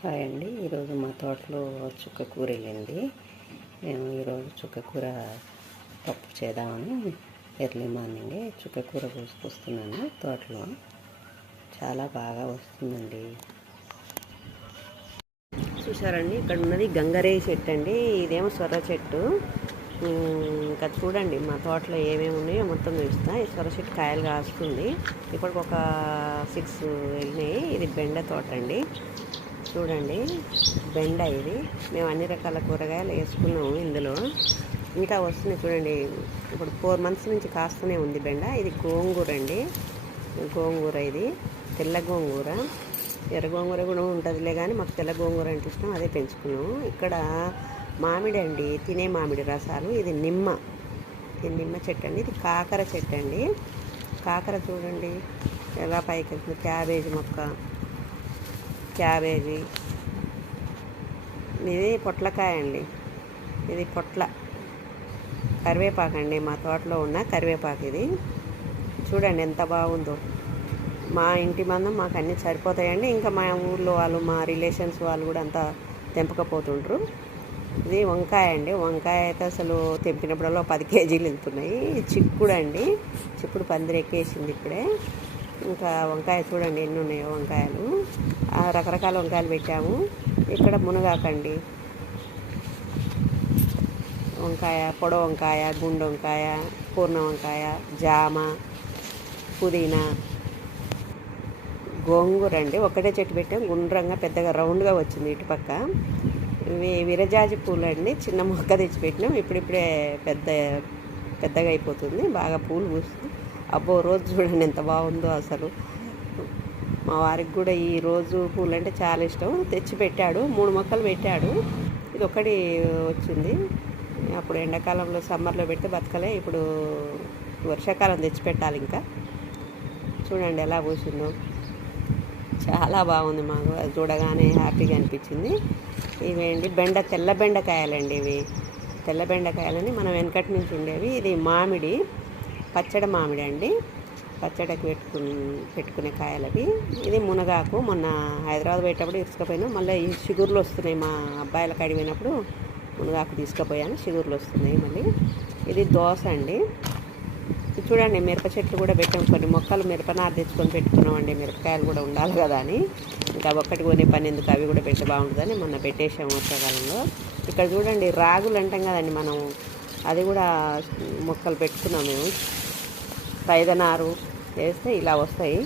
Hi అండి. ఈరోజు మా తోటలో చుక్క కూర వెళ్ళింది. మేము ఈరోజు చుక్క కూర పప్పు చేద్దామని ఎర్లీ మార్నింగే చుక్క కూర కోసుకొస్తున్నాను. తోటలో చాలా బాగా వస్తుందండి. చూసారండి, ఇక్కడ ఉన్నది గంగరేయి చెట్టు అండి. ఇదేమో సొర చెట్టు. ఇంకా చూడండి మా తోటలో ఏమేమి ఉన్నాయో మొత్తం చూస్తా. ఈ సొర చెట్టు కాయలు కాస్తుంది. ఇప్పటికి ఒక 6 వెళ్ళినాయి. ఇది బెండ తోట అండి. చూడండి, బెండ ఇది. మేము అన్ని రకాల కూరగాయలు వేసుకున్నాము ఇందులో. ఇంకా వస్తున్నాయి చూడండి. ఇప్పుడు 4 months నుంచి కాస్తూనే ఉంది బెండ. ఇది గోంగూర అండి. గోంగూర ఇది తెల్ల గోంగూర. ఎర్ర గోంగూర కూడా ఉంటుందిలే, కానీ మాకు తెల్ల గోంగూర అంటే ఇష్టం, అదే పెంచుకున్నాము. ఇక్కడ మామిడి అండి, తినే మామిడి రసాలు. ఇది నిమ్మ చెట్టు అండి. ఇది కాకర చెట్టు అండి. కాకర చూడండి ఎలా పైకి వెళ్తుంది. క్యాబేజీ మొక్క, క్యాబేజీ. ఇది పొట్లకాయ అండి. ఇది పొట్ల కరివేపాకు అండి. మా తోటలో ఉన్న కరివేపాకు ఇది. చూడండి ఎంత బాగుందో. మా ఇంటి మందం మాకు అన్నీ సరిపోతాయండి. ఇంకా మా ఊళ్ళో వాళ్ళు, మా రిలేషన్స్ వాళ్ళు కూడా అంతా తెంపకపోతుంటారు. ఇది వంకాయ అండి. వంకాయ అయితే అసలు తెంపినప్పుడల్లా 10 kgs వెళ్తున్నాయి. చిక్కుడు అండి. చిక్కుడు పందిరి ఎక్కేసింది ఇప్పుడే. ఇంకా వంకాయ చూడండి ఎన్ని ఉన్నాయో వంకాయలు. రకరకాల వంకాయలు పెట్టాము. ఇక్కడ మునగాకండి. వంకాయ, పొడవు వంకాయ, గుండు వంకాయ, పూర్ణ వంకాయ, జామ, పుదీనా, గోంగూర అండి. ఒకటే చెట్టు పెట్టాం, గుండ్రంగా పెద్దగా రౌండ్గా వచ్చింది ఇటుపక్క. ఇవి విరజాజి పూలు అండి. చిన్న మొక్క తెచ్చి పెట్టినాం. ఇప్పుడిప్పుడే పెద్దగా అయిపోతుంది. బాగా పూలు పూస్తుంది. అబ్బో, రోజు చూడండి ఎంత బాగుందో అసలు. మా వారికి కూడా ఈ రోజు పూలు అంటే చాలా ఇష్టం. తెచ్చి పెట్టాడు. 3 మొక్కలు పెట్టాడు. ఇది ఒకటి వచ్చింది. అప్పుడు ఎండాకాలంలో సమ్మర్లో పెడితే బతకలే. ఇప్పుడు వర్షాకాలం తెచ్చి పెట్టాలి. ఇంకా చూడండి ఎలా పూసిందో. చాలా బాగుంది. మాకు అది చూడగానే హ్యాపీగా అనిపించింది. ఇవేంటి తెల్ల బెండకాయలండి. ఇవి తెల్ల బెండకాయలని మనం వెనకటి నుంచి ఉండేవి. ఇది మామిడి, పచ్చడి మామిడి అండి. పచ్చడికి పెట్టుకునే కాయలు అవి. ఇది మునగాకు. మొన్న హైదరాబాద్ పోయేటప్పుడు ఇసుకపోయినా మళ్ళీ ఈ షుగర్లు వస్తున్నాయి. మా అబ్బాయిలకు అడిగినప్పుడు మునగాకు తీసుకుపోయాను. షుగర్లు వస్తున్నాయి మళ్ళీ. ఇది దోస అండి. చూడండి, మిరప చెట్లు కూడా పెట్టాం. కొన్ని మొక్కలు మిరపనారు తెచ్చుకొని పెట్టుకున్నామండి. మిరపకాయలు కూడా ఉండాలి కదా అని. ఇంకా ఒక్కటి కొనే పని ఎందుకు, అవి కూడా పెడితే బాగుంటుందని మొన్న పెట్టేసాము వర్షాకాలంలో. ఇక్కడ చూడండి, రాగులు అంటాం కదండి మనం, అది కూడా మొక్కలు పెట్టుకున్నాం మేము. పైదనారు వేస్తే ఇలా వస్తాయి.